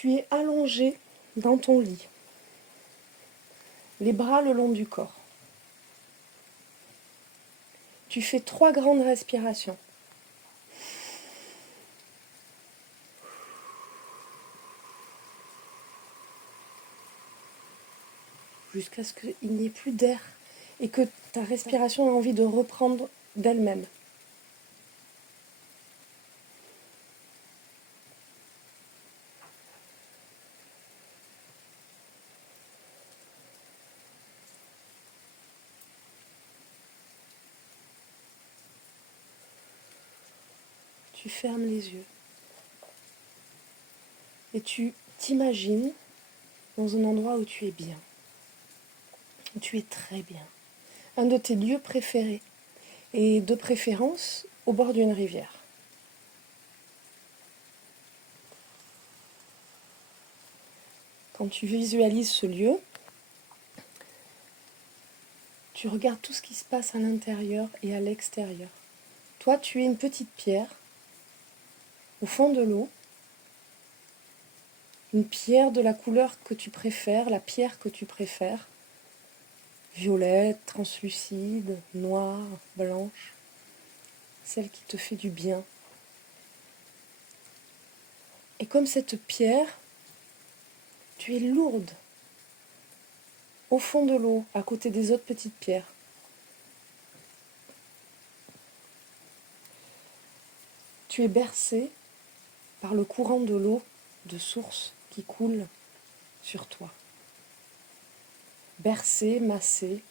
Tu es allongé dans ton lit, les bras le long du corps. Tu fais 3 grandes respirations. Jusqu'à ce qu'il n'y ait plus d'air et que ta respiration ait envie de reprendre d'elle-même. Tu fermes les yeux et tu t'imagines dans un endroit où tu es bien, où tu es très bien, un de tes lieux préférés et de préférence au bord d'une rivière. Quand tu visualises ce lieu, tu regardes tout ce qui se passe à l'intérieur et à l'extérieur. Toi, tu es une petite pierre au fond de l'eau, une pierre de la couleur que tu préfères, la pierre que tu préfères, violette, translucide, noire, blanche, celle qui te fait du bien. Et comme cette pierre, tu es lourde au fond de l'eau, à côté des autres petites pierres. Tu es bercé par le courant de l'eau de source qui coule sur toi. Bercé, massé,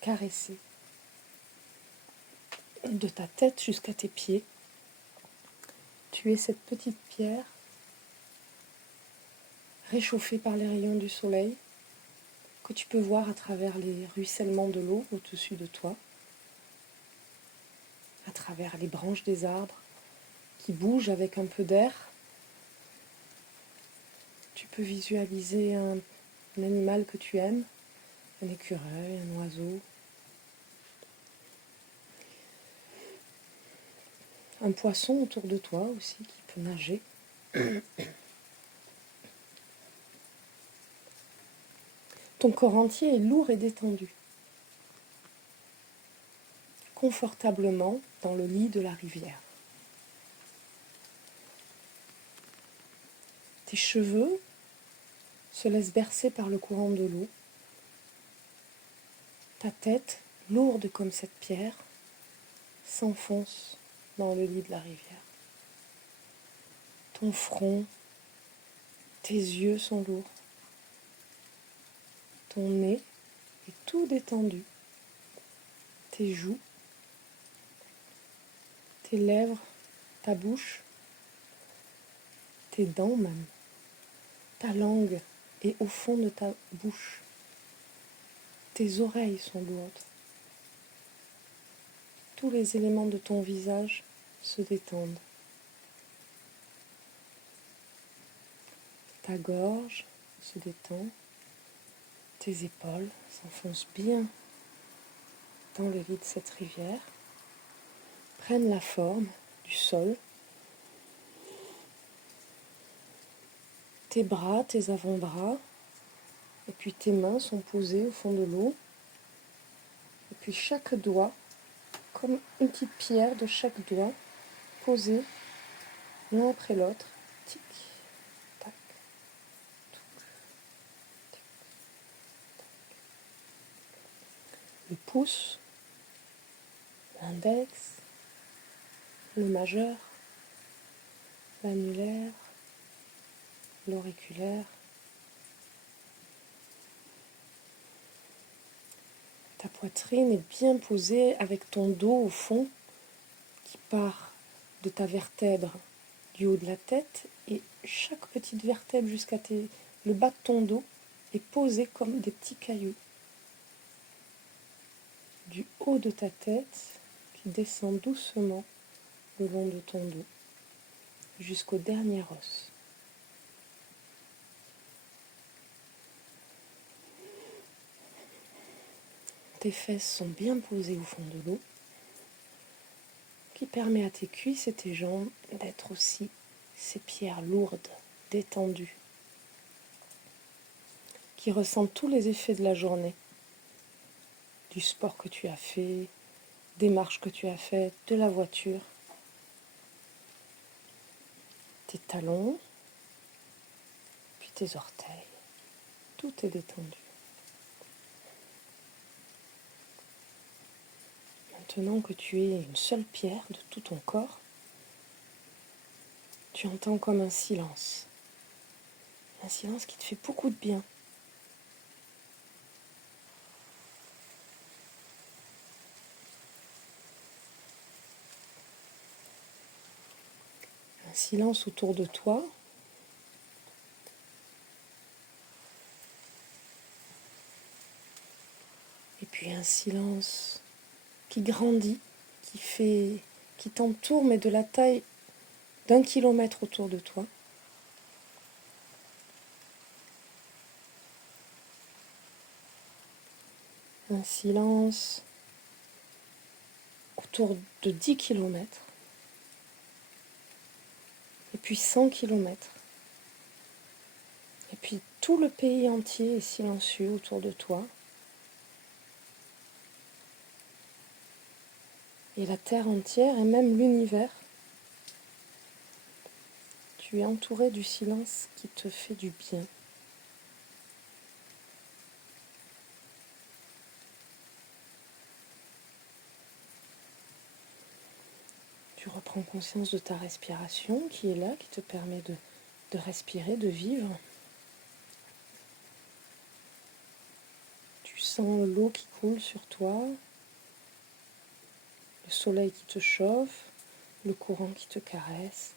caressé. De ta tête jusqu'à tes pieds, tu es cette petite pierre réchauffée par les rayons du soleil que tu peux voir à travers les ruissellements de l'eau au-dessus de toi, à travers les branches des arbres qui bougent avec un peu d'air. Tu peux visualiser un animal que tu aimes, un écureuil, un oiseau, un poisson autour de toi aussi qui peut nager. Ton corps entier est lourd et détendu, confortablement dans le lit de la rivière. Tes cheveux se laissent bercer par le courant de l'eau. Ta tête, lourde comme cette pierre, s'enfonce dans le lit de la rivière. Ton front, tes yeux sont lourds. Ton nez est tout détendu. Tes joues, tes lèvres, ta bouche, tes dents même, ta langue est au fond de ta bouche. Tes oreilles sont lourdes. Tous les éléments de ton visage se détendent. Ta gorge se détend. Tes épaules s'enfoncent bien dans le lit de cette rivière, prennent la forme du sol. Tes bras, tes avant-bras, et puis tes mains sont posées au fond de l'eau. Et puis chaque doigt, comme une petite pierre de chaque doigt, posée l'un après l'autre. Tic, tac, touc, tic, tac. Le pouce, l'index, le majeur, l'annulaire, l'auriculaire. Ta poitrine est bien posée avec ton dos au fond qui part de ta vertèbre du haut de la tête et chaque petite vertèbre jusqu'à le bas de ton dos est posée comme des petits cailloux. Du haut de ta tête qui descend doucement le long de ton dos jusqu'au dernier os. Tes fesses sont bien posées au fond de l'eau, qui permet à tes cuisses et tes jambes d'être aussi ces pierres lourdes, détendues, qui ressentent tous les effets de la journée, du sport que tu as fait, des marches que tu as faites, de la voiture, tes talons, puis tes orteils. Tout est détendu. Maintenant que tu es une seule pierre de tout ton corps, tu entends comme un silence qui te fait beaucoup de bien. Un silence autour de toi. Et puis un silence qui grandit, qui t'entoure, mais de la taille d'1 kilomètre autour de toi. Un silence autour de 10 kilomètres. Et puis 100 kilomètres. Et puis tout le pays entier est silencieux autour de toi. Et la terre entière et même l'univers. Tu es entouré du silence qui te fait du bien. Tu reprends conscience de ta respiration qui est là, qui te permet de respirer, de vivre. Tu sens l'eau qui coule sur toi, le soleil qui te chauffe, le courant qui te caresse.